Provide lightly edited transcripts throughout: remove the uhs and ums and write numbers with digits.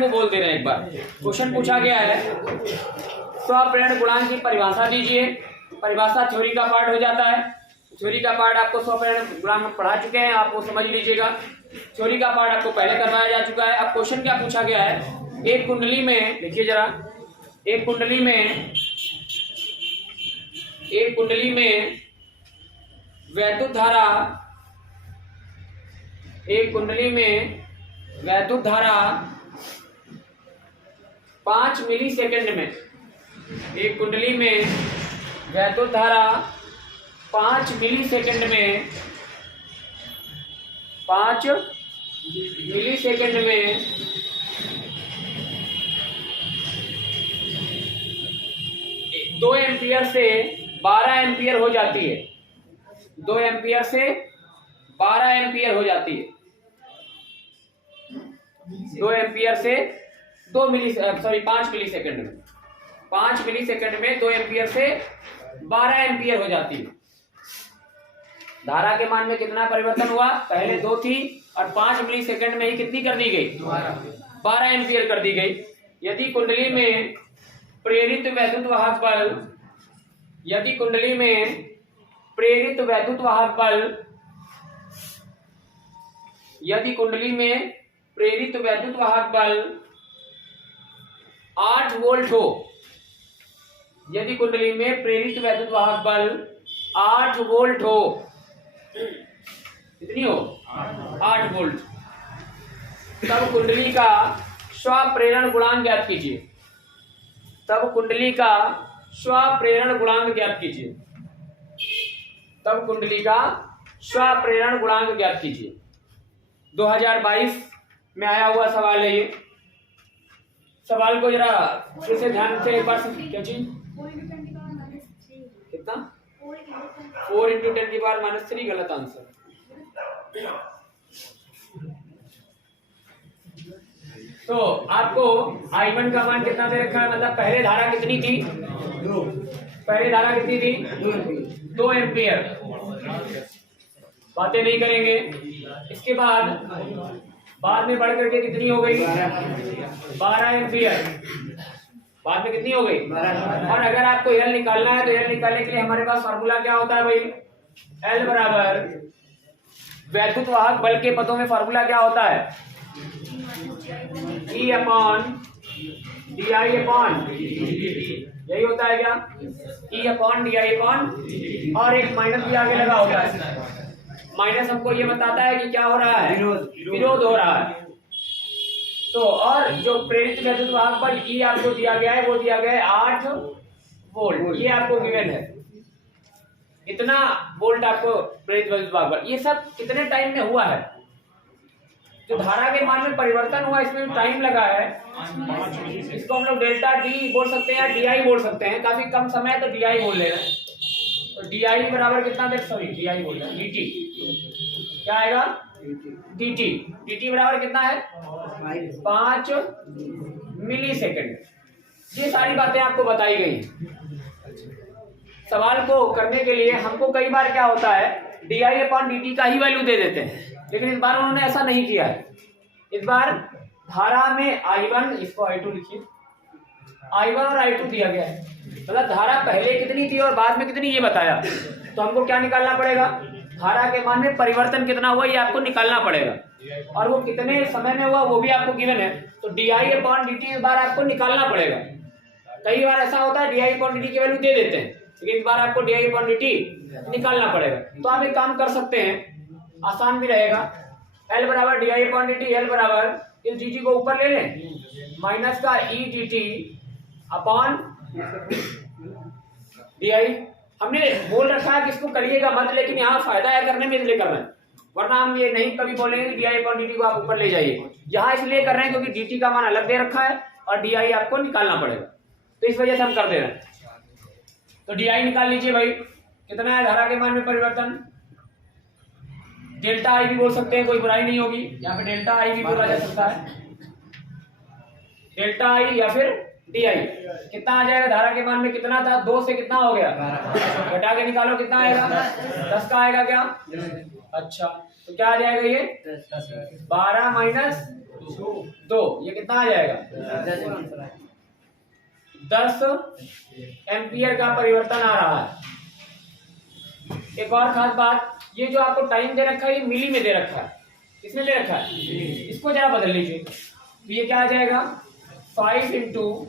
वो बोल दे रहे हैं एक बार। क्वेश्चन पूछा गया है स्वप्रेरण गुणांक की परिभाषा दीजिए। परिभाषा थ्योरी का पार्ट हो जाता है। थ्योरी का पार्ट आपको स्वप्रेरण गुणांक पढ़ा चुके हैं, आप वो समझ लीजिएगा। थ्योरी का पार्ट आपको पहले करवाया जा चुका है। अब क्वेश्चन क्या पूछा गया है, एक कुंडली में देखिए जरा, एक कुंडली में वैद्युत धारा, एक कुंडली में वैद्युत धारा 5 मिलीसेकंड में, एक कुंडली में वैद्युत धारा 5 मिलीसेकंड में, 5 मिलीसेकंड में 2 एम्पियर से 12 एम्पियर हो जाती है। 2 एम्पियर से 12 एम्पियर हो जाती है। 2 एम्पियर से 5 मिलीसेकंड में, 5 मिलीसेकंड में 2 एम्पियर से 12 एम्पियर हो जाती है। धारा के मान में कितना परिवर्तन हुआ, पहले 2 थी और 5 मिलीसेकंड में ही कितनी कर दी गई, 12 एम्पियर कर दी गई। यदि कुंडली में प्रेरित वैद्युत वाहक बल, यदि कुंडली में प्रेरित वैद्युत वाहक बल, यदि कुंडली में प्रेरित वैद्युत वाहक बल 8 वोल्ट हो, यदि कुंडली में प्रेरित वैद्युत वाहक बल 8 वोल्ट हो, कितनी हो, 8 वोल्ट, तब कुंडली का स्वप्रेरण गुणांक ज्ञात कीजिए। तब कुंडली का स्वप्रेरण गुणांक ज्ञात कीजिए। तब कुंडली का स्वप्रेरण गुणांक ज्ञात कीजिए। 2022 में आया हुआ सवाल है ये। सवाल को जरा फिर से ध्यान से एक बार, क्या चीज, कितना, 4 × 10⁻³ गलत आंसर। तो आपको I1 का मान कितना दे रखा है, मतलब पहले धारा कितनी थी, पहले धारा कितनी थी, 2 एम्पियर। बातें नहीं करेंगे। इसके बाद में बढ़ करके कितनी हो गई, 12 एम्पियर। बाद में कितनी हो गई, और अगर आपको एल निकालना है तो एल निकालने के लिए हमारे पास फॉर्मूला क्या होता है भाई, एल बराबर वैद्युत वाहक बल के पदों में फॉर्मूला क्या होता है, E अपॉन DI अपॉन, यही होता है क्या, E अपॉन DI अपॉन, और एक माइनस भी आगे लगा होता है। माइनस हमको ये बताता है कि क्या हो रहा है, विरोध हो रहा है। तो और जो प्रेरित वैद्युत वाहक बल E आपको दिया गया है, वो दिया गया है 8 वोल्ट, ये आपको गिवन है। इतना वोल्ट आपको प्रेरित वैद्युत वाहक बल, ये सब कितने टाइम में हुआ है, जो धारा के मान में परिवर्तन हुआ इसमें टाइम लगा है। इसको हम लोग डेल्टा डी बोल सकते हैं या DI बोल सकते हैं। काफी कम समय है तो DI बोल ले रहे हैं। तो DI बराबर कितना देख, सॉरी DI बोल रहे हैं, DT क्या आएगा, DT बराबर कितना है, 5 मिलीसेकंड। ये सारी बातें आपको बताई गई। सवाल को करने के लिए हमको कई बार क्या होता है, DI अपॉन DT का ही वैल्यू दे देते हैं, लेकिन इस बार उन्होंने ऐसा नहीं किया है। इस बार धारा में I1, इसको I2 लिखिए, I1 और I2 दिया गया है, मतलब धारा पहले कितनी थी और बाद में कितनी ये बताया। तो हमको क्या निकालना पड़ेगा, धारा के मान में परिवर्तन कितना हुआ ये आपको निकालना पड़ेगा, और वो कितने समय में हुआ वो भी आपको गिवन है। तो DI अपॉन DT इस बार आपको निकालना पड़ेगा। कई बार ऐसा होता है DI अपॉन DT की वैल्यू दे देते हैं, लेकिन इस बार आपको DI अपॉन DT निकालना पड़ेगा। तो आप एक काम कर सकते हैं, आसान भी रहेगा, L बराबर DI अपॉन DT, L बराबर इस DT को ऊपर ले लें, माइनस का E DT अपॉन DI। हमने बोल रखा है कि इसको करिएगा मत, लेकिन यहाँ फायदा है करने में, इसलिए कर रहे हैं, वरना हम ये नहीं कभी बोलेंगे DI अपॉन DT को आप ऊपर ले जाइए। यहाँ इसलिए कर रहे हैं क्योंकि DT का मान अलग दे रखा है और DI आपको निकालना पड़ेगा, तो इस वजह से हम कर दे रहे हैं। तो DI निकाल लीजिए भाई, कितना है धारा के मान में परिवर्तन, डेल्टा I भी बोल सकते हैं, कोई बुराई नहीं होगी। यहाँ पे डेल्टा I भी बोला जा सकता है, डेल्टा I या फिर DI। कितना आ जाएगा, धारा के मान में कितना था, 2 से कितना हो गया, घटा के निकालो कितना आएगा, 10 का आएगा क्या, अच्छा तो क्या आ जाएगा ये 12 माइनस 2, ये कितना आ जाएगा? 10 एम्पियर का परिवर्तन आ रहा है। एक और खास बात, ये जो आपको टाइम दे रखा है ये मिली में दे रखा है। किसमें दे रखा है? इसको जरा बदल लीजिए, तो ये क्या आ जाएगा? 5 इंटू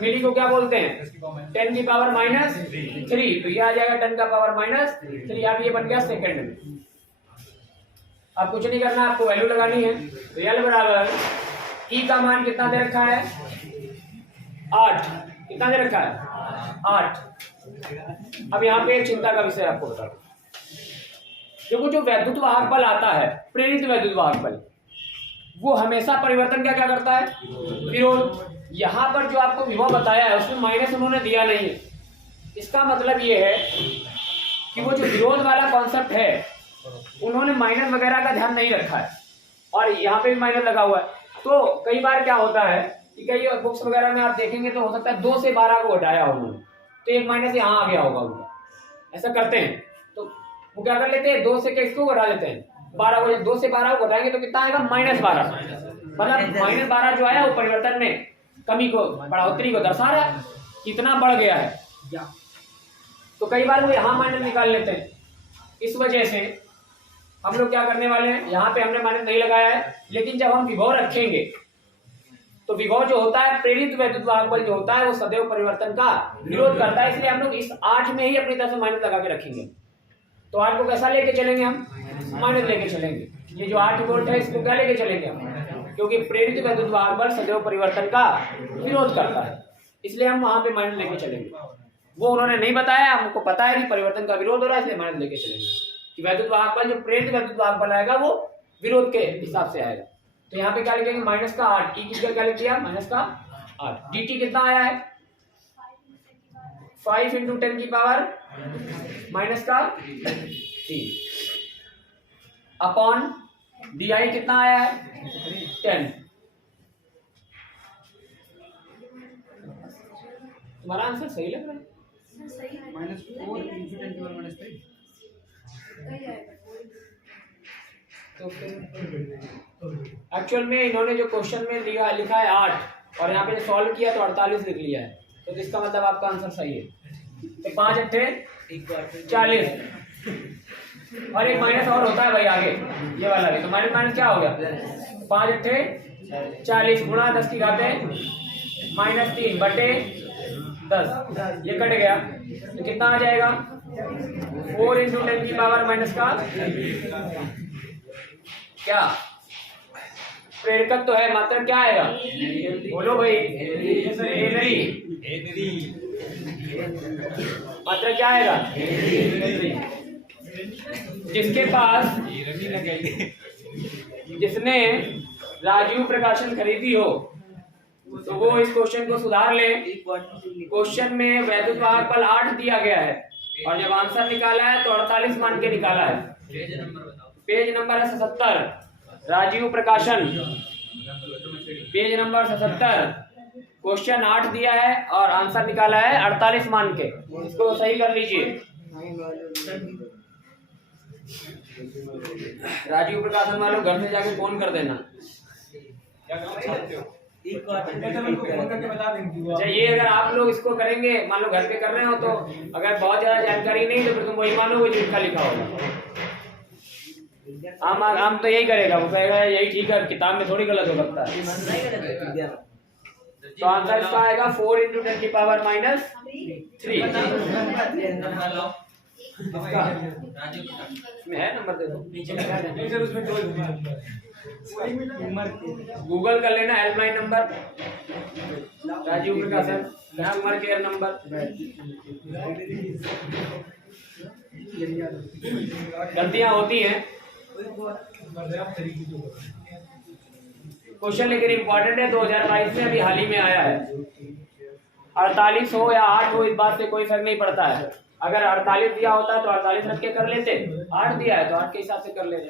मिली को क्या बोलते हैं? 10 की पावर -3, तो ये आ जाएगा 10 का पावर -3। अब ये बन गया सेकंड में। अब कुछ नहीं करना, आपको वैल्यू लगानी है। तो L बराबर E का मान कितना दे रखा है? 8। कितना दे रखा है? 8। अब यहाँ पे एक चिंता का विषय आपको बता दूं, देखो जो वैद्युत वाहक बल आता है, प्रेरित वैद्युत वाहक बल, वो हमेशा परिवर्तन क्या करता है? विरोध। यहाँ पर जो आपको विभव बताया है उसमें माइनस उन्होंने दिया नहीं है। इसका मतलब ये है कि वो जो विरोध वाला कॉन्सेप्ट है उन्होंने माइनस वगैरह का ध्यान नहीं रखा है, और यहाँ पे भी माइनस लगा हुआ है। तो कई बार क्या होता है कि कई बुक्स वगैरह में आप देखेंगे तो हो सकता है 2 से 12 को हटाया उन्होंने, तो एक माइनस यहाँ आ गया होगा उनका। ऐसा करते हैं तो वो क्या कर लेते हैं, 2 से किसको घटा देते हैं? 12 को। 2 से 12 को घटाएंगे तो कितना आएगा? -12। मतलब -12 जो आया वो परिवर्तन में कमी को, बढ़ोतरी को दर्शा रहा है, कितना बढ़ गया है। तो कई बार वो यहाँ माइनस निकाल लेते हैं। इस वजह से हम लोग क्या करने वाले हैं, यहाँ पे हमने माइनस नहीं लगाया है, लेकिन जब हम विभव रखेंगे तो विभव जो होता है, प्रेरित वैद्युत वाहक बल जो होता है, वो सदैव परिवर्तन का विरोध करता है। इसलिए हम लोग इस 8 में ही अपनी तरफ से माइनस लगा के रखेंगे। तो 8 को कैसा लेके चलेंगे हम? माइनस लेके चलेंगे। ये जो 8 वोल्ट है इसको क्या लेके चलेंगे हम? क्योंकि प्रेरित वैद्युत वाहक बल सदैव परिवर्तन का विरोध करता है, इसलिए हम वहां पे माइनस लेके चलेंगे। वो उन्होंने नहीं बताया, हमको पता है कि परिवर्तन का विरोध हो रहा है, इसलिए माइनस लेके चलेंगे कि वैद्युत वाहक बल, जो प्रेरित वैद्युत वाहक बल आएगा वो विरोध के हिसाब से आएगा। तो यहाँ पे क्या लिखेंगे? -8। ई की क्या लिख दिया? -8। dt कितना आया है? 5 इंटू 10 की पावर -3 अपॉन di कितना आया है? 10। तुम्हारा आंसर सही लग रहा है? -4 इंटू 10 की पावर -3। तो एक्चुअल में इन्होंने जो क्वेश्चन में लिखा है 8 और यहाँ पे सॉल्व किया तो 48 लिख लिया है, तो इसका मतलब आपका आंसर सही है। तो 5 अट्ठे 40 और एक माइनस और होता है भाई आगे, ये वाला भी। तो माइनस क्या हो गया? 5 अट्ठे 40 गुणा 10 की घात -3 बटे 10, ये कट गया तो कितना आ जाएगा? 4 इंटू 10 की पावर माइनस का क्या? प्रेरकत्व तो है, मात्रा क्या आएगा? बोलो भाई। मात्रा क्या आएगा? जिसने राजीव प्रकाशन खरीदी हो तो वो इस क्वेश्चन को सुधार ले। क्वेश्चन में वैद्युत वाहक बल 8 दिया गया है और जब आंसर निकाला है तो 48 मान के निकाला है। पेज नंबर है 77, राजीव प्रकाशन, पेज नंबर 77। क्वेश्चन 8 दिया है और आंसर निकाला है 48 मान के। इसको सही कर लीजिए। राजीव प्रकाशन वालों घर से जाके फोन कर देना। अच्छा, ये अगर आप लोग इसको करेंगे, मान लो घर पे कर रहे हो, तो अगर बहुत ज्यादा जानकारी नहीं तो फिर तुम वही मानोगे जो लिखा लिखा होगा। आम तो यही करेगा, वो कहेगा यही ठीक है, किताब में थोड़ी गलत हो सकता है। तो आंसर इसका आएगा 4 इंटू 10 की पावर -3। इसमें है नंबर, दे दो गूगल कर लेना, हेल्पलाइन नंबर राजीव प्रकाशन, कस्टमर केयर नंबर। गलतियां होती हैं क्वेश्चन, लेकिन इंपॉर्टेंट है। 2022 में अभी हाल ही में आया है। 48 हो या 8 हो, इस बात से कोई फर्क नहीं पड़ता है। अगर 48 दिया होता तो 48 रख के कर लेते, 8 दिया है तो 8 के हिसाब से कर लेते।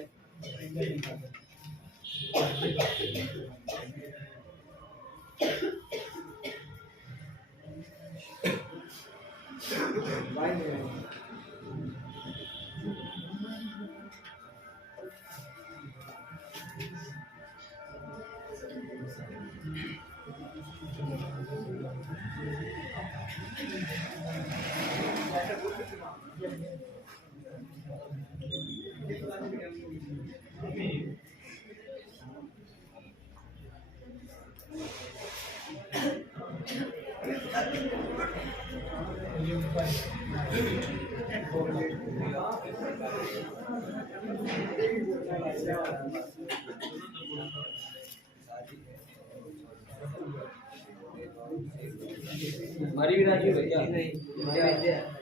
हमारी भी राजी है क्या?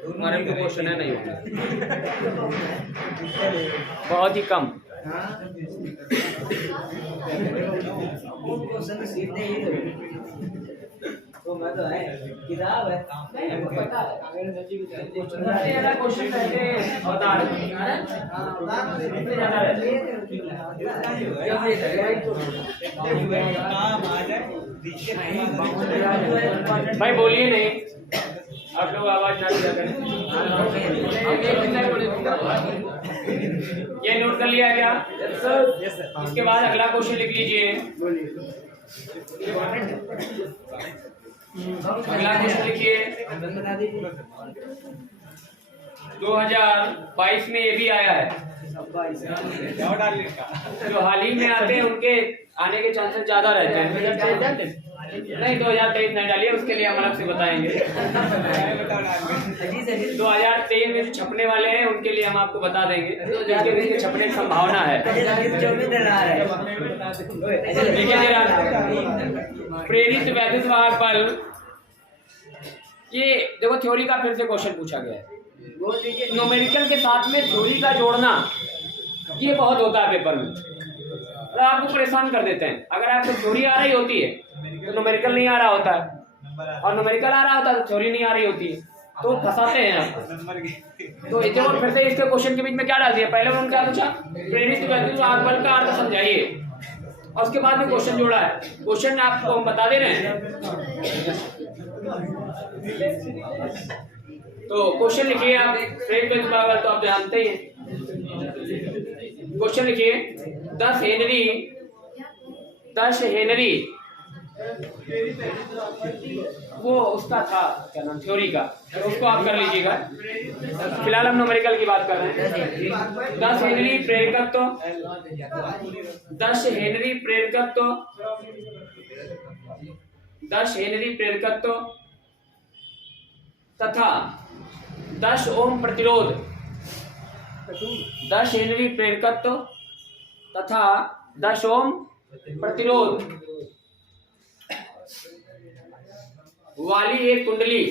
हमारे तो क्वेश्चन है नहीं होगा, बहुत ही कम। तो मैं तो है किताब है पता है क्वेश्चन पहले बता भाई बोलिए नहीं, आप लोग आवाज ना दिया करें। ये नोट कर लिया क्या? इसके बाद अगला क्वेश्चन लिख लीजिए। अगला क्वेश्चन लिखिए। 2022 में ये भी आया है, जो हाल ही में आते हैं उनके आने के चांसेस ज्यादा रहते हैं। नहीं 2023 नहीं डालिए, उसके लिए हम अलग से बताएंगे। 2023 में जो छपने वाले हैं उनके लिए हम आपको बता देंगे, जिनके छपने की संभावना है। प्रेरित वैद्युत वाहक बल, ये देखो थ्योरी का फिर से क्वेश्चन पूछा गया है। न्यूमेरिकल के साथ में थ्योरी का जोड़ना ये बहुत होता है पेपर में, और आपको परेशान कर देते हैं। अगर आपको थ्योरी आ रही होती है तो न्यूमेरिकल नहीं आ रहा होता है, और न्यूमेरिकल आ रहा होता है तो थ्योरी नहीं आ रही होती है, तो फंसाते हैं आप। तो देखो फिर से इसके क्वेश्चन के बीच में क्या डाल दिया। पहले उन्होंने क्या पूछा, प्रेरित वैद्युत वाहक बल का अर्थ समझाइए, और उसके बाद में क्वेश्चन जोड़ा है। क्वेश्चन आपको हम बता दे रहे हैं। तो क्वेश्चन लिखिए आप, प्रेरित वैद्युत वाहक बल तो आप जानते ही हैं। क्वेश्चन लिखिए, 10 हेनरी वो उसका था क्या नाम, थ्योरी का, तो उसको आप कर लीजिएगा। फिलहाल हम न्यूमेरिकल की बात कर रहे हैं। 10 हेनरी प्रेरकत्व, 10 हेनरी प्रेरकत्व, 10 हेनरी प्रेरकत्व तथा 10 ओम प्रतिरोध, 10 हेनरी प्रेरकत्व तथा 10 ओम प्रतिरोध वाली एक कुंडली,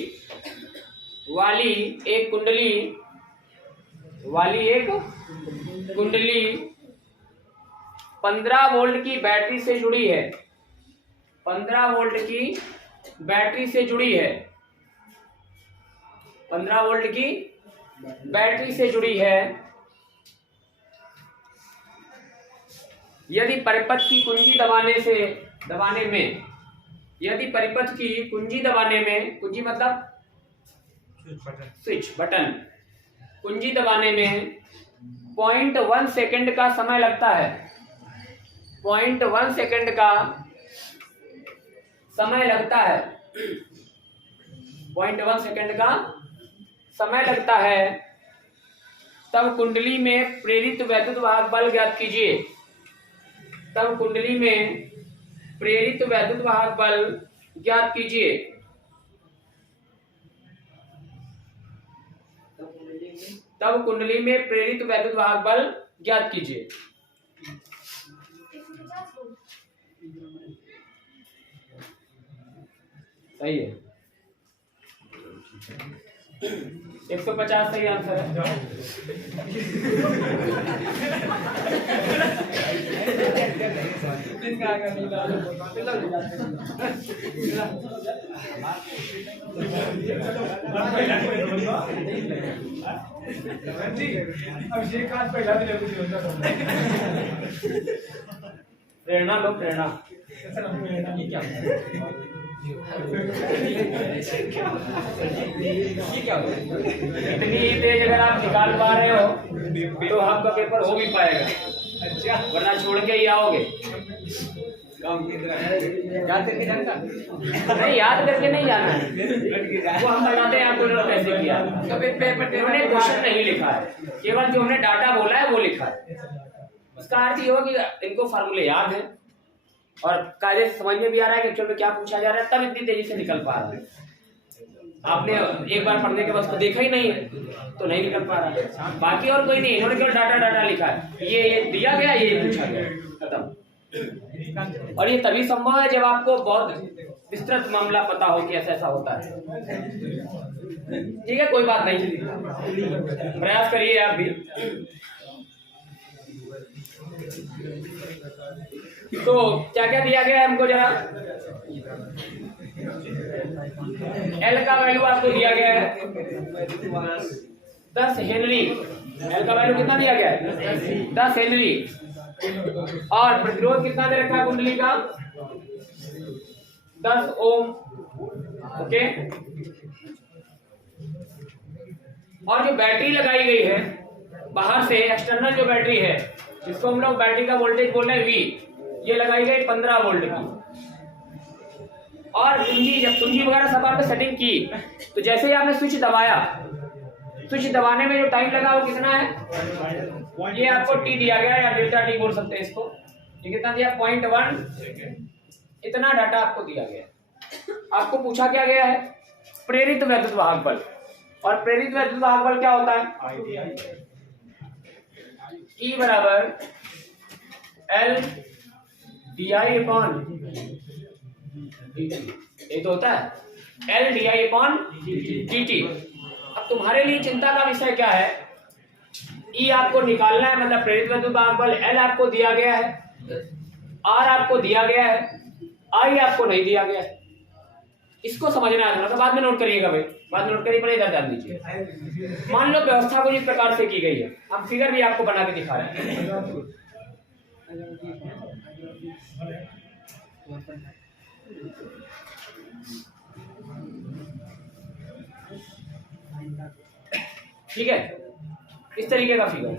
वाली एक कुंडली 15 वोल्ट की बैटरी से जुड़ी है, 15 वोल्ट की बैटरी से जुड़ी है, 15 वोल्ट की बैटरी से जुड़ी है। यदि परिपथ की कुंजी दबाने में, यदि परिपथ की कुंजी दबाने में, कुंजी मतलब स्विच बटन, कुंजी दबाने में 0.1 सेकंड का समय लगता है, 0.1 सेकंड का समय लगता है, 0.1 सेकंड का समय लगता है, तब कुंडली में प्रेरित वैद्युत वाहक बल ज्ञात कीजिए। तब कुंडली में प्रेरित वैद्युत वाहक बल ज्ञात कीजिए। तब कुंडली में प्रेरित वैद्युत वाहक बल ज्ञात कीजिए। सही है, 150 सही आंसर है। प्रेरणा लो, प्रेरणा। इतनी तेज अगर आप निकाल पा रहे हो तो आपका पेपर हो भी पाएगा, वरना छोड़ के ही आओगे। याद करके जाना नहीं, याद करके नहीं जाना है, वो हम बताते हैं आपको कैसे किया। तो उन्होंने क्वेश्चन नहीं लिखा है, केवल जो हमने डाटा बोला है वो लिखा है। उसका अर्थ ये हो कि इनको फार्मूले याद है और कायदे से समझ में भी आ रहा है कि एक्चुअल में क्या पूछा जा रहा है, तब इतनी तेजी से निकल पा रहा है। आपने एक बार पढ़ने के बाद उसको देखा ही नहीं है तो नहीं निकल पा रहा है। बाकी और कोई नहीं, इन्होंने केवल डाटा लिखा है, ये दिया गया, ये पूछा गया, खत्म। और ये तभी संभव है जब आपको बहुत विस्तृत मामला पता हो कि ऐसा ऐसा होता है। ठीक है, कोई बात नहीं, प्रयास करिए आप भी। तो क्या क्या दिया गया है हमको जरा, एल का वैल्यू आपको दिया गया है 10 हेनरी। एल का वैल्यू कितना दिया गया है 10 हेनरी। और प्रतिरोध कितना दे रखा है कुंडली का 10 ओम। ओके, और जो बैटरी लगाई गई है बाहर से, एक्सटर्नल जो बैटरी है जिसको हम लोग बैटरी का वोल्टेज बोल रहे हैं वी, ये लगाई गई 15 वोल्ट की। और कुंजी, जब कुंजी वगैरह सब आपने सेटिंग की तो जैसे ही आपने स्विच दबाया, स्विच दबाने में जो टाइम लगा वो कितना है, ये आपको टी दिया गया या डेल्टा टी बोल सकते हैं इसको। ये कितना दिया 0.1, इतना डाटा आपको दिया गया। आपको पूछा क्या गया है प्रेरित वैद्युत वाहक बल। और प्रेरित वैद्युत वाहक बल क्या होता है, E बराबर L DI अपॉन ये तो होता है L DI अपॉन dt। अब तुम्हारे लिए चिंता का विषय क्या है, E आपको निकालना है, मतलब प्रेरित वैद्युत वाहक बल। L आपको दिया गया है, R आपको दिया गया है, I आपको नहीं दिया गया है। इसको समझना है, तो बाद में नोट करिएगा भाई, बाद में नोट करिए, पहले इधर ध्यान दीजिए। मान लो व्यवस्था को जिस प्रकार से की गई है, हम फिगर भी आपको बना के दिखा रहे हैं। ठीक है, इस तरीके का फिगर।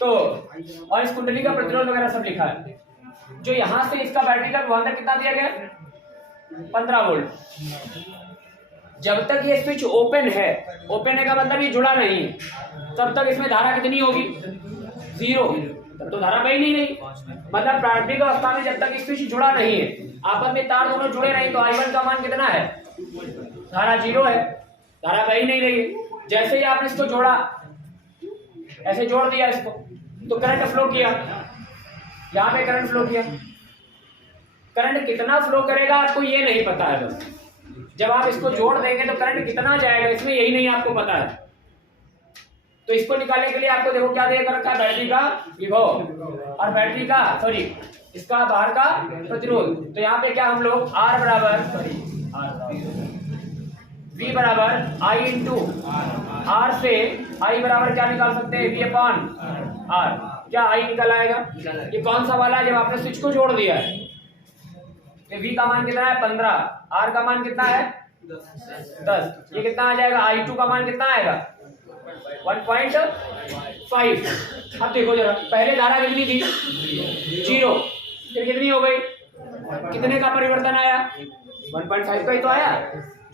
तो और इस कुंडली का प्रतिरोध वगैरह सब लिखा है। जो यहां से इसका बैटरी का विभवांतर कितना दिया गया 15 वोल्ट। जब तक ये स्विच ओपन है, ओपन है का मतलब ये जुड़ा नहीं है, तब तक इसमें धारा कितनी होगी 0, तब तो धारा बही नहीं। मतलब प्रारंभिक अवस्था में जब तक स्विच जुड़ा नहीं है, आपस में तार दोनों जुड़े नहीं, तो I1 का मान कितना है, धारा 0 है, धारा बही नहीं रही है। जैसे ही आपने इसको जोड़ा, ऐसे जोड़ दिया इसको, तो करंट फ्लो किया, यहाँ पे करंट फ्लो किया। करंट कितना फ्लो करेगा आपको ये नहीं पता है, बस जब आप इसको जोड़ देंगे तो करंट कितना जाएगा इसमें यही नहीं आपको पता है। तो इसको निकालने के लिए आपको देखो क्या दे रखा है, बैटरी का विभव और बैटरी का इसका बाहर का प्रतिरोध। तो यहाँ पे क्या हम लोग R बराबर V बराबर I इंटू R से I बराबर क्या निकाल सकते हैं, V अपॉन R। क्या I निकल आएगा, ये कौन सा वाला है, जब आपने स्विच को जोड़ दिया है। V का मान कितना है 15, R का मान कितना है 10, ये कितना आ जाएगा, I2 का मान कितना आएगा 1.5। अब देखो जरा, पहले धारा कितनी थी 0, फिर कितनी हो गई, कितने का परिवर्तन आया 1.5 का ही तो आया,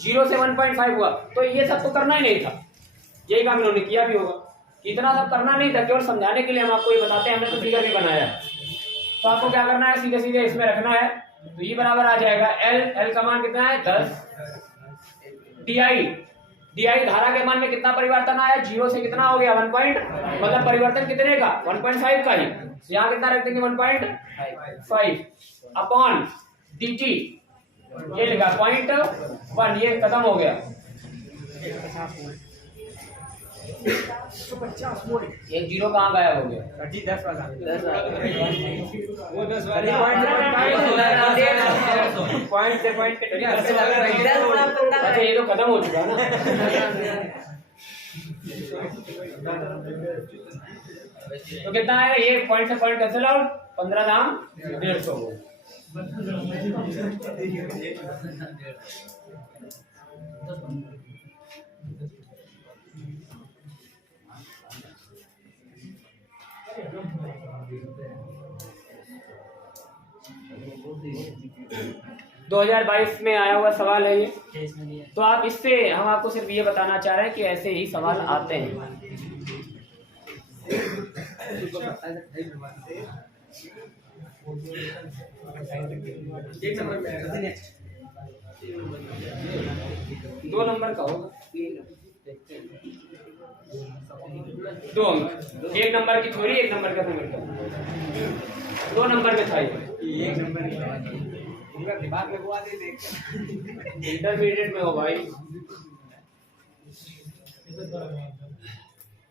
0 से 1.5 हुआ। तो ये सब तो करना ही नहीं था, यही काम इन्होंने किया भी होगा। इतना सब करना नहीं था, केवल समझाने के लिए हम आपको ये बताते हैं, हमने तो फिगर भी बनाया। तो आपको क्या करना है, सीधे सीधे इसमें रखना है। तो ये बराबर आ जाएगा L का मान कितना है 10 DI धारा के मान में कितना परिवर्तन आया, 0 से कितना हो गया 1 मतलब परिवर्तन कितने का 1.5 का ही, यहाँ कितना रख देंगे 1.5 अपॉन dt, ये लिखा 0.1, ये खत्म हो गया। एक 0 कहाँ गायब हो गया, 10 वाला वो 10 अच्छा ये तो खत्म हो चुका है ना। तो कितना आएगा, ये पॉइंट से पॉइंट कैंसिल आउट, 15 दाम 150 हो। दो 2022 में आया हुआ सवाल है ये। तो आप इससे हम आपको सिर्फ ये बताना चाह रहे हैं कि ऐसे ही सवाल आते हैं। एक नंबर में 2 नंबर का होगा, 2 अंक। 1 नंबर की थ्योरी, 1 नंबर का समीकरण, 2 नंबर में था ये। 1 नंबर पूरा दिमाग लगवा दे। इंटरमीडिएट में हो भाई।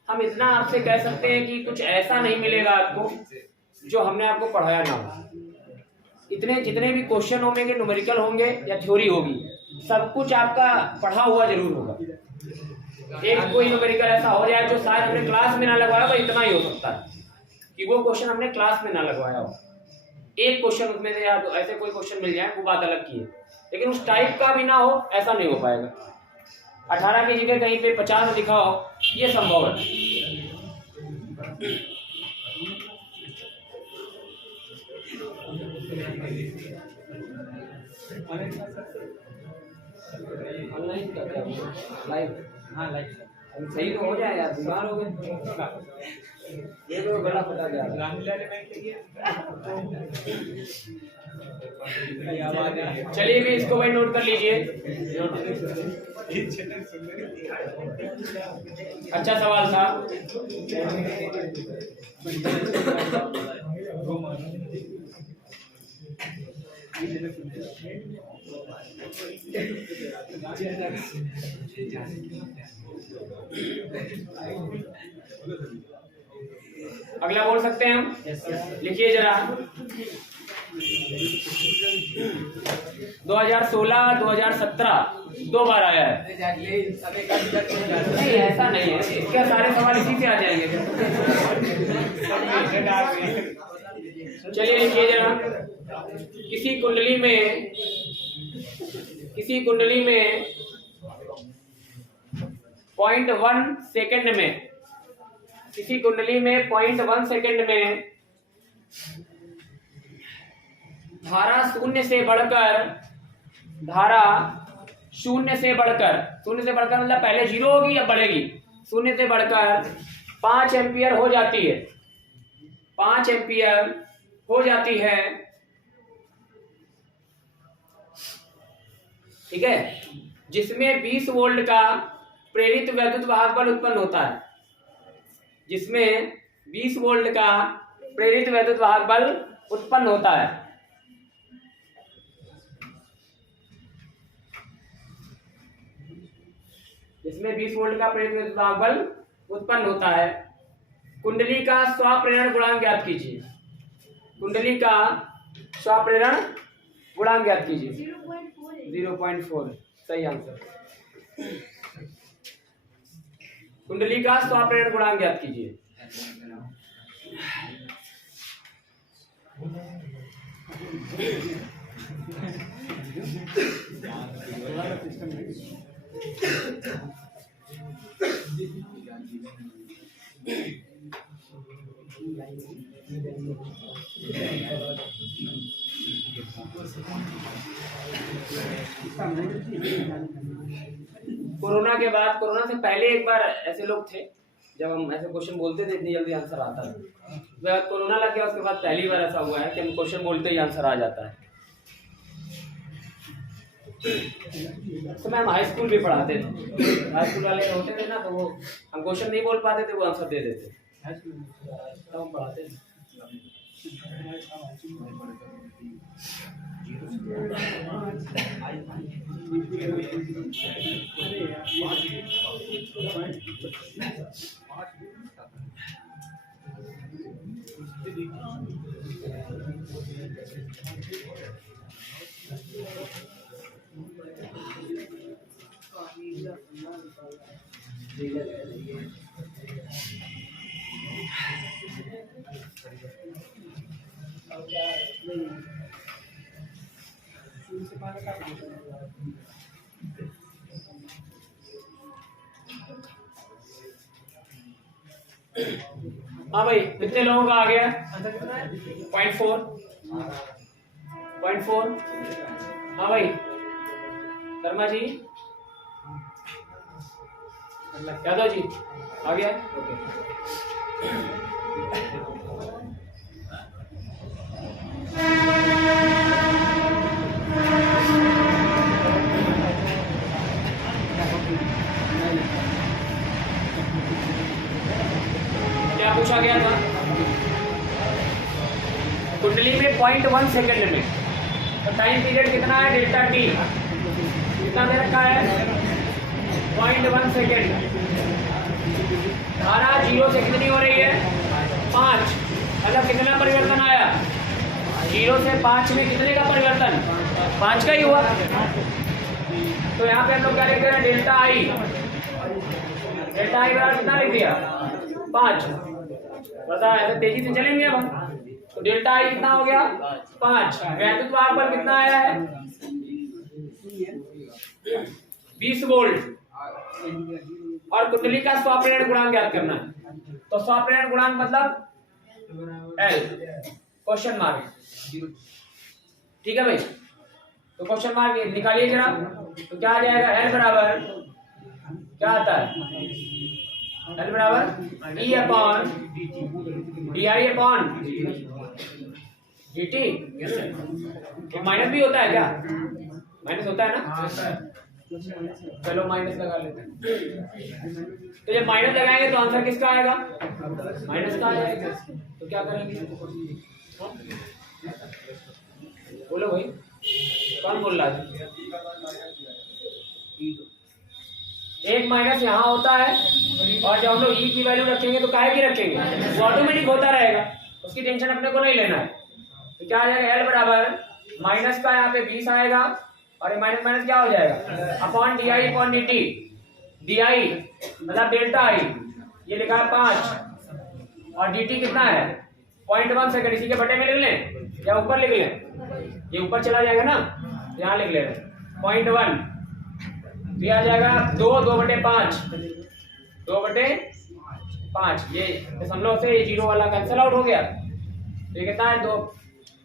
हम इतना आपसे कह सकते हैं कि कुछ ऐसा नहीं मिलेगा आपको जो हमने आपको पढ़ाया ना हो। इतने जितने भी क्वेश्चन होंगे, न्यूमेरिकल होंगे या थ्योरी होगी, सब कुछ आपका पढ़ा हुआ जरूर होगा। एक कोई न्यूमेरिकल ऐसा हो जाए जो शायद हमने क्लास में ना लगवाया हो, इतना ही हो सकता है कि वो क्वेश्चन हमने क्लास में ना लगवाया हो। एक क्वेश्चन उसमें से या ऐसे कोई क्वेश्चन मिल जाए, वो बात अलग की है, लेकिन उस टाइप का भी ना हो, ऐसा नहीं हो पाएगा। 18 की जगह कहीं पे 50 लिखा हो, ये संभव है। ऑनलाइन का क्या लाइव? हाँ लाइव सही तो हो जाए यार, बीमार हो गए ये तो गला फटा जा रहा है। चलिए भी इसको भाई नोट कर लीजिए। अच्छा सवाल था। अगला बोल सकते हैं हम? लिखिए जरा। 2016 2017 2 बार आया है। नहीं ऐसा नहीं है, क्या सारे सवाल इसी से आ जाएंगे? चलिए लिखिए जरा। किसी कुंडली में 0.1 सेकंड में, किसी कुंडली में 0.1 सेकंड में धारा शून्य से बढ़कर मतलब पहले 0 होगी या बढ़ेगी, 0 से बढ़कर 5 एम्पियर हो जाती है, 5 एम्पियर हो जाती है। ठीक है, जिसमें 20 वोल्ट का प्रेरित वैद्युत वाहक बल उत्पन्न होता है, जिसमें 20 वोल्ट का प्रेरित वैद्युत वाहक बल उत्पन्न होता है। जिसमें 20 वोल्ट का प्रेरित वैद्युत वाहक बल उत्पन्न होता है। कुंडली का स्वप्रेरण गुणांक ज्ञात कीजिए। कुंडली का स्वप्रेरण गुणांक ज्ञात कीजिए। 0.4 सही आंसर। कुंडली का स्वप्रेरण गुणांक ज्ञात कीजिए। कोरोना के बाद, कोरोना से पहले एक बार ऐसे लोग थे जब हम ऐसे क्वेश्चन बोलते थे इतनी जल्दी आंसर आता है। जब कोरोना लग गया उसके बाद पहली बार ऐसा हुआ है कि हम क्वेश्चन बोलते ही आंसर आ जाता है। तो मैं हम हाई स्कूल भी पढ़ाते थे, हाई स्कूल वाले होते थे ना, तो वो हम क्वेश्चन नहीं बोल पाते थे, वो आंसर दे देते, तो हम पढ़ाते थे। हाँ भाई, कितने लोगों का आ गया? 0.4। हाँ भाई शर्मा जी, यादव जी आ गया? ओके। 0.1 सेकेंड में। तो टाइम पीरियड कितना है डेल्टा टी, कितना दे रखा है 0.1 सेकेंड। धारा 0 से कितनी हो रही है 5, मतलब कितना परिवर्तन आया 0 से 5 में कितने का परिवर्तन 5 का ही हुआ। तो यहाँ पे हम लोग क्या लिख रहे हैं डेल्टा आई बराबर कितना लिख दिया 5। बता ऐसे तेजी से चलेंगे अब हम। तो डेल्टा आई कितना हो गया 5। वैद्युत वाहक बल कितना आया है 20 वोल्ट। और कुंडली का स्वाप्रेरण गुणांक ज्ञात करना है। तो स्वाप्रेरण गुणांक मतलब एल क्वेश्चन मार्क, ठीक है भाई। तो क्वेश्चन मार्क निकालिए जरा। तो क्या आ जाएगा एल बराबर क्या आता है एल बराबर ई upon D I upon D T. Minus भी होता है क्या, माइनस होता है ना, चलो माइनस लगा लेते हैं। तो जब माइनस लगाएंगे तो आंसर किसका आएगा माइनस का आएगा। तो क्या करेंगे बोलो भाई, कौन बोल रहा है। एक माइनस यहाँ होता है और जब हम लोग ई की वैल्यू रखेंगे तो काहे की रखेंगे, वो ऑटोमेटिक होता रहेगा, उसकी टेंशन अपने को नहीं लेना है। तो क्या आ जाएगा एल बराबर माइनस का यहाँ पे 20 आएगा और माइनस माइनस क्या हो जाएगा upon D I upon D T. D I मतलब डेल्टा आई ये लिखा है 5 और डी टी कितना है 0.1 सेकंड। इसी के बटे में लिख लें या ऊपर लिख लें, ये ऊपर चला जाएगा ना, यहाँ लिख ले 0.1। तो ये आ जाएगा 2/5 2/5। ये दशमलव से ये 0 वाला कैंसिल आउट हो गया। तो ये कितना है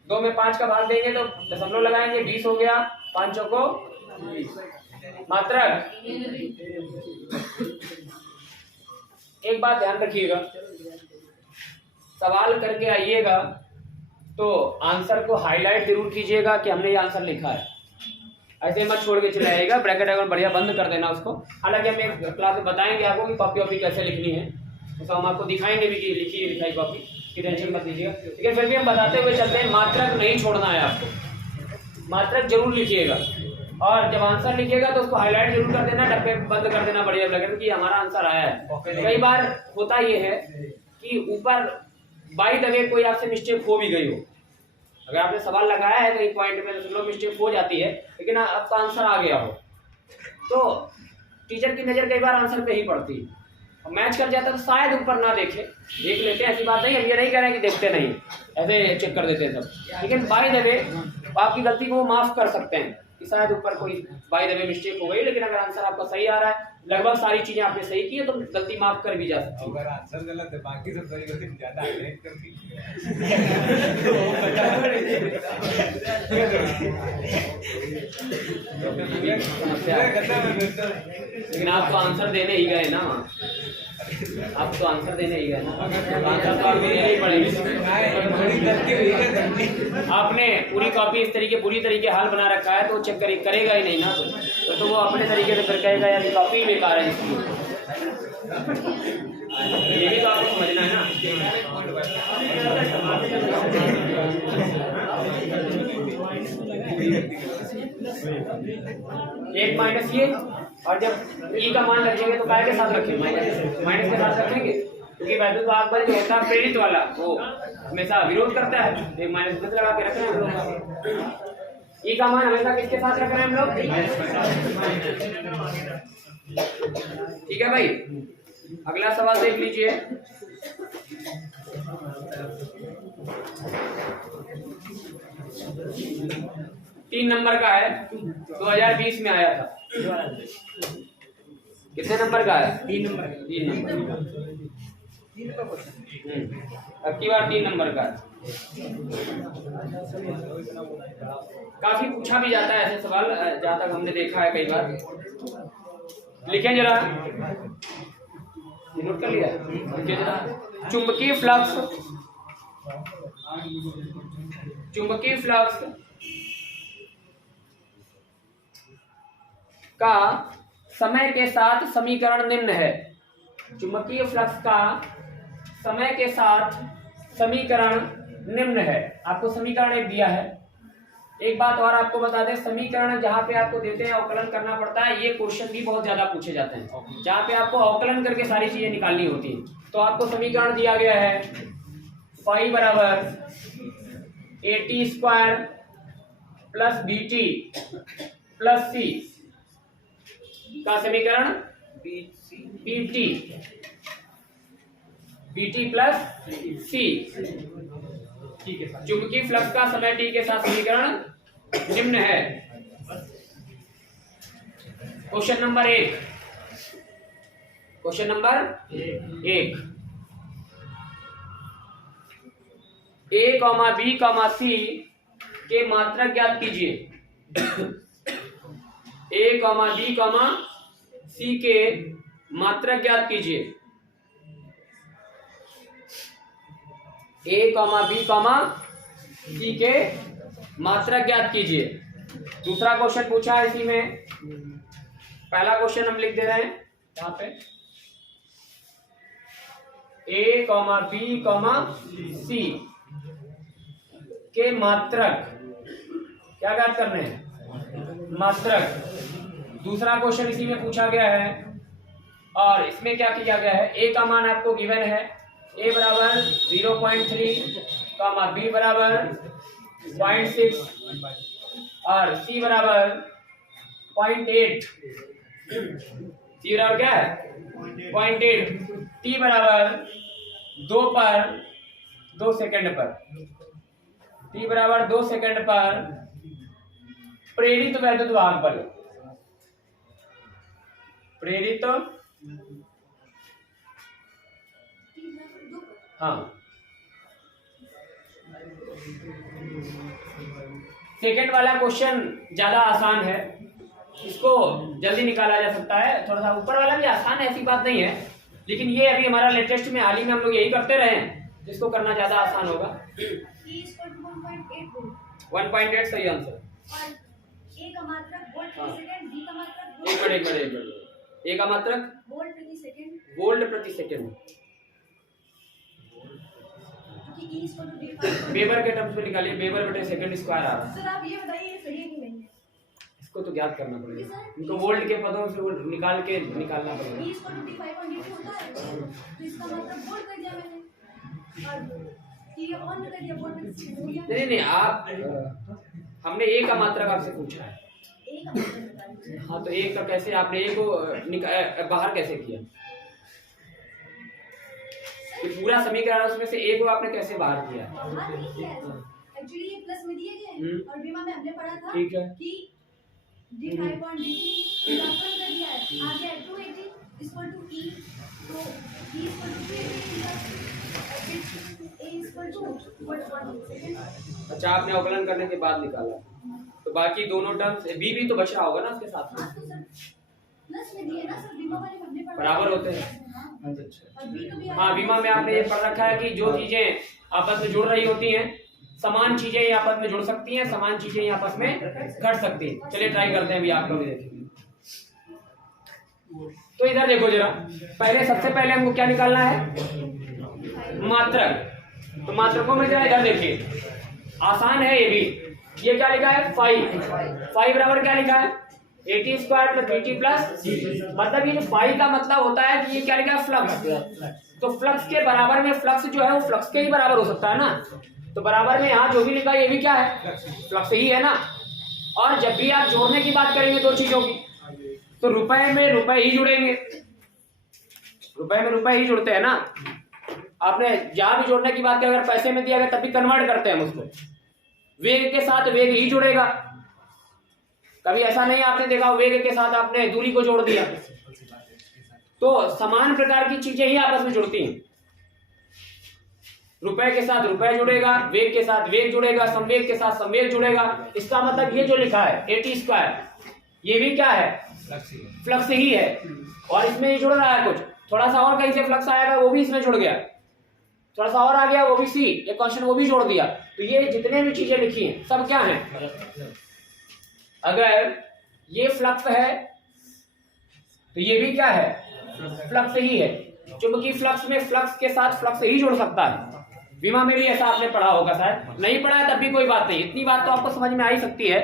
2 में 5 का भाग देंगे तो दशमलव लगाएंगे 20 हो गया, 5 चौको 20। मात्रक एक बात ध्यान रखिएगा, सवाल करके आइएगा तो आंसर को हाईलाइट जरूर कीजिएगा कि हमने ये आंसर लिखा है। ऐसे मत छोड़ के चले आइएगा, ब्रैकेट अगर बढ़िया बंद कर देना उसको। हालांकि हम एक क्लास में बताएंगे आपको कि कॉपी वॉपी कैसे लिखनी है, तो हम आपको दिखाएंगे भी कि लिखी लिखाई कॉपी की टेंशन मत लीजिएगा। लेकिन फिर भी हम बताते हुए चलते हैं मात्रक नहीं छोड़ना है आपको, मात्रक जरूर लिखिएगा। और जब आंसर लिखिएगा तो उसको हाईलाइट जरूर कर देना, डब्बे बंद कर देना बढ़िया ब्रैकेट कि हमारा आंसर आया है। कई बार होता ये है कि ऊपर बाई द वे कोई आपसे मिस्टेक हो भी गई हो, अगर आपने सवाल लगाया है कहीं पॉइंट में तो मिस्टेक हो जाती है, लेकिन आपका आंसर आ गया हो तो टीचर की नज़र कई बार आंसर पे ही पड़ती है। मैच कर जाता तो शायद ऊपर ना देख लेते हैं, ऐसी बात नहीं, हम ये नहीं कह रहे हैं कि देखते नहीं, ऐसे चेक कर देते हैं सब। लेकिन बाय द वे आपकी गलती को वो माफ कर सकते हैं कि शायद ऊपर कोई बाय द वे मिस्टेक हो गई, लेकिन अगर आंसर आपका सही आ रहा है, लगभग सारी चीजें आपने सही की है, तो गलती माफ कर भी जा सकती है। अगर आंसर गलत है बाकी सब सही गलती ज्यादा हाईलाइट करती लेकिन आप तो आंसर देने ही गए ना, आप तो आंसर देने ही गए ना, आंसर तो आपको देने ही पड़ेगा। आपने पूरी कॉपी इस तरीके पूरी तरीके हाल बना रखा है तो चेक करेगा ही नहीं ना, तो वो अपने तरीके से फिर कहेगा यार कॉपी बेकार है इसकी। ये भी तो आपको समझना है ना। एक माइनस ये, और जब ई का मान रखेंगे तो काय के साथ रखेंगे माइनस के साथ रखेंगे, क्योंकि वैद्युत वाहक बल जो होता है प्रेरित वाला वो हमेशा विरोध करता है, एक माइनस प्लस लगा के रखना है हम लोग। ई का मान हमेशा किसके साथ रख रहे हैं हम लोग, ठीक है भाई। अगला सवाल देख लीजिए, तीन नंबर का है, 2020 में आया था। कितने नंबर का है, 3 नंबर। अब की बार 3 नंबर का है। काफी पूछा भी जाता है ऐसे सवाल, जहां तक हमने देखा है कई बार। लिखें जरा, नोट कर लिया, लिखिए जरा। चुंबकीय फ्लक्स का समय के साथ समीकरण निम्न है। चुंबकीय फ्लक्स का समय के साथ समीकरण निम्न है। आपको समीकरण एक दिया है। एक बात और आपको बता दें, समीकरण जहाँ पे आपको देते हैं अवकलन करना पड़ता है, ये क्वेश्चन भी बहुत ज्यादा पूछे जाते हैं जहाँ पे आपको अवकलन करके सारी चीजें निकालनी होती हैं। तो आपको समीकरण दिया गया है फाई बराबर AT² plus BT plus C का समीकरण BT प्लस C चुंबकीय फ्लक्स का समय t के साथ समीकरण निम्न है। Question number 1, question number 1, A, B, C के मात्रक ज्ञात कीजिए। A, B, C के मात्रक ज्ञात कीजिए। A, B, C के मात्रक ज्ञात कीजिए। दूसरा क्वेश्चन पूछा है इसी में। पहला क्वेश्चन हम लिख दे रहे हैं यहाँ पे, A, B, C के मात्रक क्या ज्ञात करने हैं? मात्रक। दूसरा क्वेश्चन इसी में पूछा गया है और इसमें क्या किया गया है, A का मान आपको गिवन है, A बराबर 0.3, B बराबर 0.6 और C बराबर 0.8। C बराबर क्या है? 0.8। T बराबर 2 पर 2 सेकंड पर, T बराबर 2 सेकंड पर प्रेरित वैद्युत वाहक बल, प्रेरित सेकंड वाला क्वेश्चन ज्यादा आसान है, इसको जल्दी निकाला जा सकता है। थोड़ा सा ऊपर वाला भी आसान है, ऐसी बात नहीं है, लेकिन ये अभी हमारा लेटेस्ट में हाल ही में हम लोग यही करते रहे हैं, जिसको करना ज्यादा आसान होगा। 1.8 सही आंसर। A का मात्रक वोल्ट प्रति सेकंड, B का मात्रक एक मिनट। A का मात्रक वोल्ट प्रति सेकंड, वोल्ट प्रति सेकंड, क्योंकि E equal to D5। Weber के टर्म्स में निकालिए, वेबर बटे सेकंड स्क्वायर आ रहा है। सर आप ये बताइए ये सही है कि नहीं है? इसको तो ज्ञात करना पड़ेगा, इनको वोल्ट के पदों से निकालना E पड़ेगा। इक्वल टू D5 और D2 होता है, तो इसका मतलब वोल्ट कर दिया मैंने और ये ऑन कर दिया, वोल्ट प्रति सेकंड हो गया। नहीं, आप हमने A का मात्रक आपसे पूछा है। A का मात्रक बता दीजिए। हाँ, तो A का कैसे आपने A को बाहर कैसे किया? कि पूरा समीकरण उसमें से A को आपने कैसे बाहर किया? बाहर नहीं किया है सर, एक्चुअली ये प्लस में दिए गए हैं और बीमा में हमने पढ़ा था ठीक है कि D5 और D3 का कम कर दिया है, आ गया 280 इक्वल टू E, तो E equal to 280 A equal to volt प्रति सेकंड। अच्छा, आपने अवकलन करने के बाद निकाला, तो बाकी दोनों टर्म्स B भी तो बच रहा होगा ना उसके साथ में? हाँ तो सर प्लस में दिए ना सर, बीमा वाले में हमने पढ़ा बराबर होते हैं। और B का भी हाँ, बीमा में आपने ये पढ़ रखा है कि जो चीजें आपस में जुड़ रही होती हैं, समान चीजें ये आपस में जुड़ सकती हैं, समान चीजें ये आपस में घट सकती हैं। चलिए ट्राई करते हैं, अभी आप लोग देखेंगे। तो इधर देखो जरा, सबसे पहले हमको क्या निकालना है? मात्रक। तो मात्रकों में जरा इधर देखिए, आसान है ये भी। ये क्या लिखा है? फाई बराबर क्या लिखा है? AT² प्लस BT प्लस, मतलब ये जो फाई का मतलब होता है कि ये क्या लिखा है? फ्लक्स। तो फ्लक्स के बराबर में फ्लक्स जो है वो फ्लक्स के ही बराबर हो सकता है ना, तो बराबर में यहाँ जो भी लिखा है ये भी क्या है? फ्लक्स ही है ना। और जब भी आप जोड़ने की बात करेंगे दो चीजों की, तो रुपए में रुपए ही जुड़ेंगे, रुपए में रुपए ही जुड़ते हैं ना। आपने जहां भी जोड़ने की बात की, अगर पैसे में दिया गया तब भी कन्वर्ट करते हैं उसको, वेग के साथ वेग ही जुड़ेगा। कभी ऐसा नहीं आपने देखा वेग के साथ आपने दूरी को जोड़ दिया। तो समान प्रकार की चीजें ही आपस में जुड़ती हैं। रुपए के साथ रुपए जुड़ेगा, वेग के साथ वेग जुड़ेगा, संवेग के साथ संवेग जुड़ेगा। इसका मतलब ये जो लिखा है AT², ये भी क्या है? फ्लक्स ही है। और इसमें ही जुड़ रहा है कुछ, थोड़ा सा और कहीं से फ्लक्स आएगा वो भी इसमें जुड़ गया, थोड़ा सा और आ गया वो भी C, ये क्वेश्चन वो भी जोड़ दिया। तो ये जितने भी चीजें लिखी हैं सब क्या हैं? अगर ये फ्लक्स है तो ये भी क्या है? फ्लक्स ही है। चुंबकीय फ्लक्स में फ्लक्स के साथ फ्लक्स ही जुड़ सकता है। विमा में भी ऐसा आपने पढ़ा होगा शायद, नहीं पढ़ा है तब भी कोई बात नहीं, इतनी बात तो आपको समझ में आ ही सकती है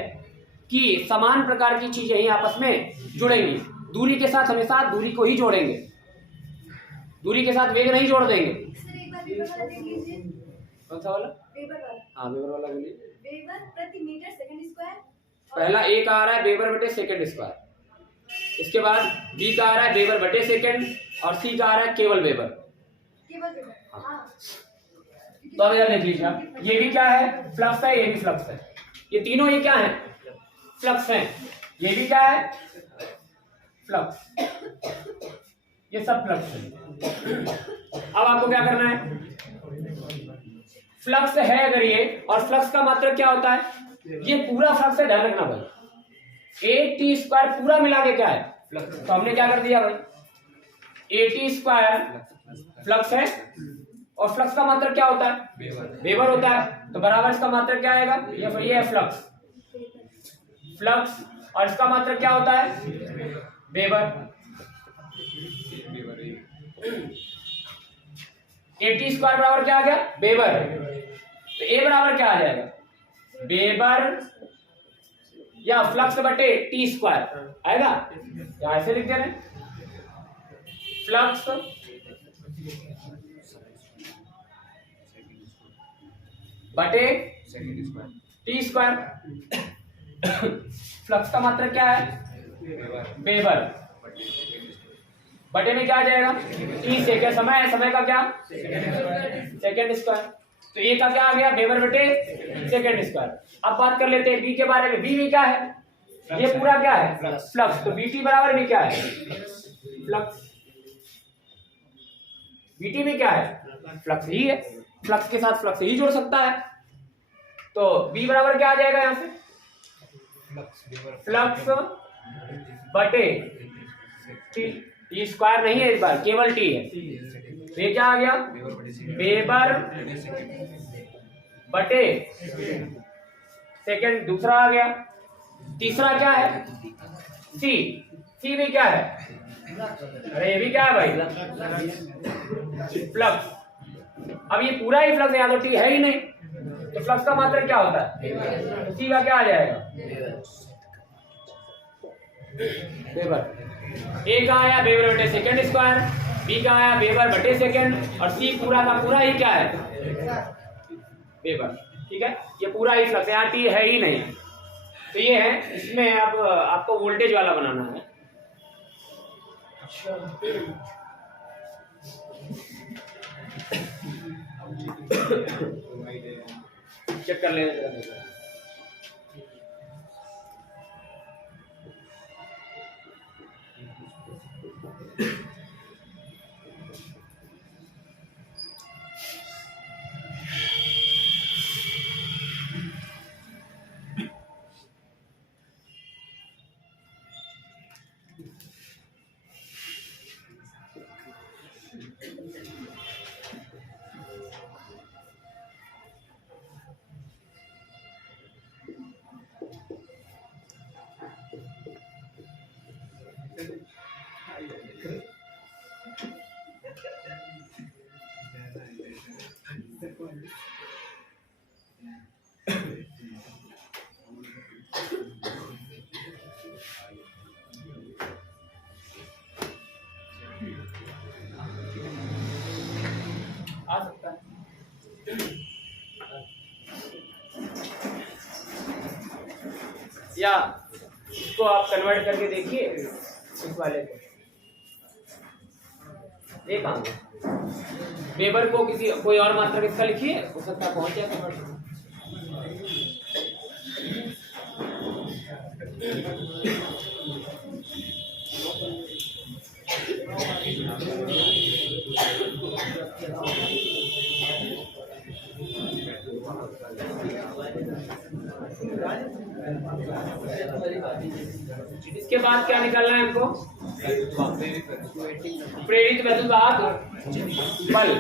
कि समान प्रकार की चीजें ही आपस में जुड़ेंगी। दूरी के साथ हमेशा दूरी को ही जोड़ेंगे, दूरी के साथ वेग नहीं जोड़ देंगे। सर एक बार वेबर वाला देख लीजिए। कौन सा वाला? वेबर वाला। हाँ वेबर वाला बोलिए। वेबर प्रति मीटर सेकंड स्क्वायर। पहला ए का आ रहा है वेबर बटे सेकंड स्क्वायर, इसके बाद बी का आ रहा है वेबर बटे सेकंड और सी का आ रहा है केवल वेबर। केवल वेबर। हाँ। तो अब इधर देख लीजिए आप, ये भी क्या है? फ्लक्स है, ये भी फ्लक्स है, ये तीनों ये क्या है? फ्लक्स हैं। ये भी क्या है? फ्लक्स, ये सब फ्लक्स है। अब आपको क्या करना है? फ्लक्स है अगर ये, और फ्लक्स का मात्रक क्या होता है? ये पूरा फ्लक्स है, ध्यान रखना भाई। ए टी स्क्वायर पूरा मिला के क्या है? फ्लक्स। तो हमने क्या कर दिया भाई? ए टी स्क्वायर फ्लक्स है और फ्लक्स का मात्रक क्या होता है? वेबर होता है। तो बराबर इसका मात्रक क्या आएगा? ये है फ्लक्स, फ्लक्स, और इसका मात्रक क्या होता है? वेबर। ए टी स्क्वायर बराबर क्या आ गया? वेबर। तो ए बराबर क्या आ जाएगा? वेबर या फ्लक्स बटे टी स्क्वायर आएगा, या ऐसे लिख दे रहे हैं फ्लक्स बटे टी स्क्वायर। फ्लक्स का मात्रक क्या है? वेबर। बटे में क्या आ जाएगा? टी से क्या समय है? समय का क्या? Second square. तो ए का क्या आ गया? वेबर बटे सेकेंड स्क्वायर। अब बात कर लेते हैं बी के बारे में। बी भी क्या है? ये पूरा क्या है? फ्लक्स। तो बीटी बराबर भी क्या है? फ्लक्स। बीटी भी क्या है? फ्लक्स ही है, फ्लक्स के साथ फ्लक्स ही जोड़ सकता है। तो बी बराबर क्या आ जाएगा यहां से? फ्लक्स बटे टी स्क्वायर नहीं है इस बार, केवल टी है। ये क्या आ गया? वेबर बटे सेकेंड, दूसरा आ गया। तीसरा क्या है? सी। सी भी क्या है? अरे ये भी क्या है भाई? फ्लक्स। अब ये पूरा ही फ्लक्स है, यहाँ तो टी है ही नहीं, तो फ्लक्स का मात्रक क्या होता है? तो सी का क्या आ जाएगा? वेबर। ए का आया वेबर बटे सेकेंड स्क्वायर, बी का आया वेबर बटे सेकेंड, और सी पूरा का पूरा ही क्या है? वेबर। ठीक है, ये पूरा ही फ्लक्स है, यहाँ टी है ही नहीं। तो ये है, इसमें अब आपको वोल्टेज वाला बनाना है। चेक कर लेना। आ सकता है। या इसको आप कन्वर्ट करके देखिए, इस वाले को एक वेबर को किसी कोई और मात्रक इसका लिखिए, हो सकता है पहुंच जाए कन्वर्ट। इसके बाद क्या निकालना है हमको? प्रेरित वैद्युतवाहक बल।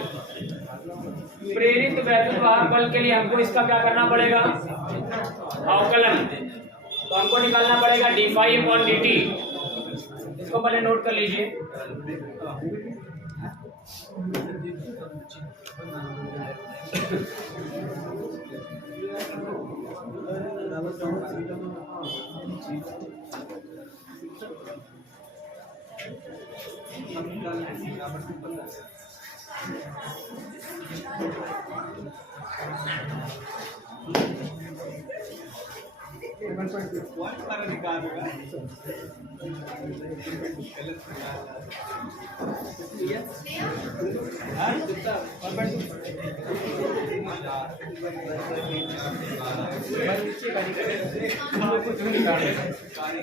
प्रेरित वैद्युतवाहक बल के लिए हमको इसका क्या करना पड़ेगा? अवकलन। तो हमको निकालना पड़ेगा d∅/dt। इसको पहले नोट कर लीजिए।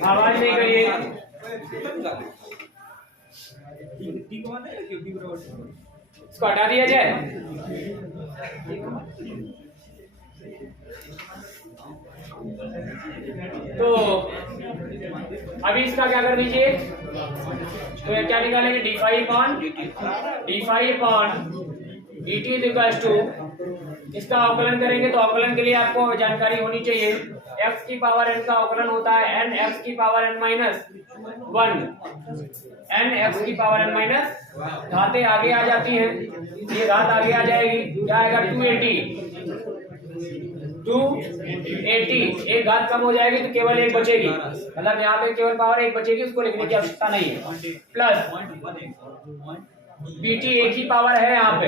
आवाज नहीं करिए। इसको हटा दिया जाए। तो अभी इसका क्या कर दीजिए, तो ये क्या निकालेंगे, D five upon D T is equal to, इसका अवकलन करेंगे तो अवकलन के लिए आपको जानकारी होनी चाहिए x की पावर n का अवकलन होता है n x की power n minus 1, n x की पावर n माइनस, घातें आगे आ जाती हैं, ये घात आगे आ जाएगी, क्या आएगा 280, एक घात कम हो जाएगी तो केवल एक बचेगी, मतलब यहाँ पे केवल पावर एक बचेगी, उसको लिखने की आवश्यकता नहीं है, प्लस बीटी एक ही पावर है यहाँ पे,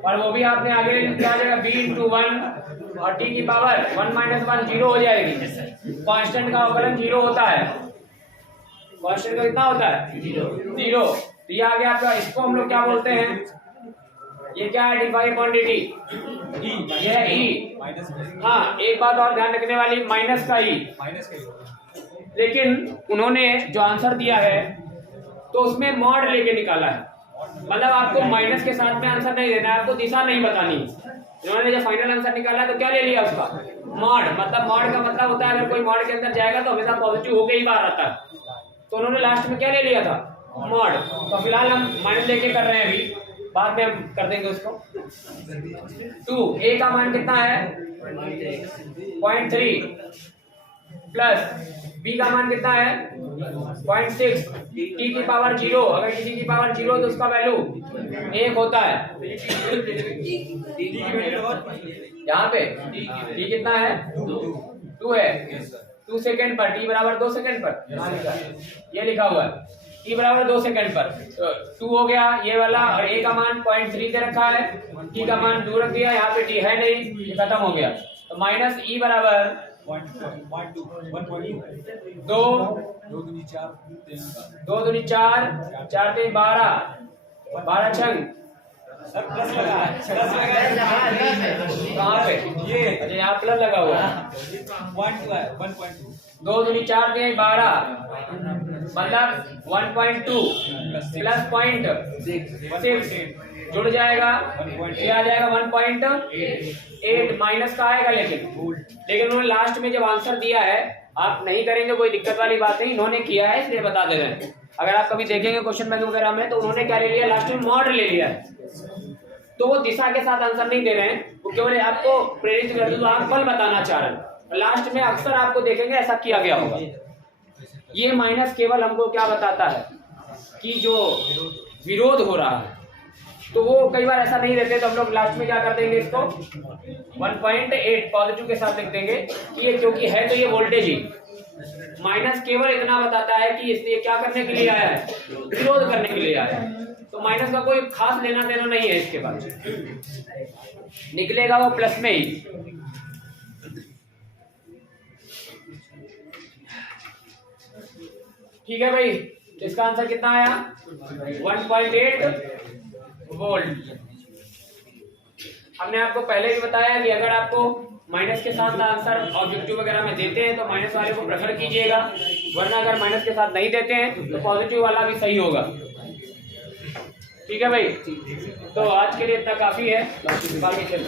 और वो भी आपने आगे क्या जाएगा b इंटू 1 और t की पावर 1 माइनस 1 जीरो हो जाएगी। कांस्टेंट का अवकलन जीरो होता है, कांस्टेंट का कितना होता है जीरो। तो ये आ गया आपका, इसको हम लोग क्या बोलते हैं, ये क्या है D five upon D T, ये है ई। हाँ, एक बात और ध्यान रखने वाली, माइनस का ई, लेकिन उन्होंने जो आंसर दिया है तो उसमें मॉड लेके निकाला है, मतलब आपको माइनस के साथ में आंसर नहीं देना है, आपको दिशा नहीं बतानी। इन्होंने जब फाइनल आंसर निकाला तो क्या ले लिया उसका, मॉड, मतलब मॉड का मतलब होता है अगर कोई मॉड के अंदर जाएगा तो हमेशा पॉजिटिव होके ही बाहर आता है, तो उन्होंने लास्ट में क्या ले लिया था, मॉड। तो फिलहाल हम माइनस लेके कर रहे हैं, अभी बाद में हम कर देंगे उसको। 2 a का मान कितना है 0.3 प्लस b का मान कितना है 0.6, t की पावर 0, अगर किसी की पावर 0 तो उसका वैल्यू 1 होता है। यहाँ पे t कितना है 2 है, 2 सेकेंड पर, t बराबर 2 सेकेंड पर, ये लिखा हुआ है t बराबर 2 सेकेंड पर, तो 2 हो गया ये वाला, और a का मान 0.3 दे रखा है, t का मान 2 रख दिया, यहाँ पे t है नहीं, ये खत्म हो गया। तो माइनस e बराबर 2 दूनी 4 4 3 12 12 छंग कहाँ पे, ये यहाँ प्लस लगा हुआ है, 2 दूनी 4 3 12, मतलब 1.2 प्लस 0.6 जुड़ जाएगा, ये आ जाएगा 1.8, माइनस का आएगा, लेकिन उन्होंने लास्ट में जब आंसर दिया है, आप नहीं करेंगे कोई दिक्कत वाली बात नहीं, इन्होंने किया है इसलिए बता दे रहे हैं। अगर आप कभी देखेंगे क्वेश्चन बैंक वगैरह में तो उन्होंने क्या ले लिया, लास्ट में मॉड ले लिया है, तो वो दिशा के साथ आंसर नहीं दे रहे हैं, वो केवल आपको प्रेरित कर दो, आप फल बताना चाह रहे हैं। लास्ट में अक्सर आपको देखेंगे ऐसा किया गया होगा। ये माइनस केवल हमको क्या बताता है कि जो विरोध हो रहा है, तो वो कई बार ऐसा नहीं रहते, तो हम लोग लास्ट में क्या कर देंगे, इसको 1.8 पॉजिटिव के साथ लिख देंगे कि ये क्योंकि है तो ये वोल्टेज ही। माइनस केवल इतना बताता है कि इसलिए क्या करने के लिए आया है, विरोध करने के लिए आया है, तो माइनस का कोई खास लेना देना नहीं है इसके बाद, निकलेगा वो प्लस में ही। ठीक है भाई, तो इसका आंसर कितना आया 1.8 वोल्ट। हमने आपको पहले भी बताया कि अगर आपको माइनस के साथ आंसर ऑब्जेक्टिव वगैरह में देते हैं तो माइनस वाले को प्रेफर कीजिएगा, वरना अगर माइनस के साथ नहीं देते हैं तो पॉजिटिव वाला भी सही होगा। ठीक है भाई, तो आज के लिए इतना काफी है, बाकी चल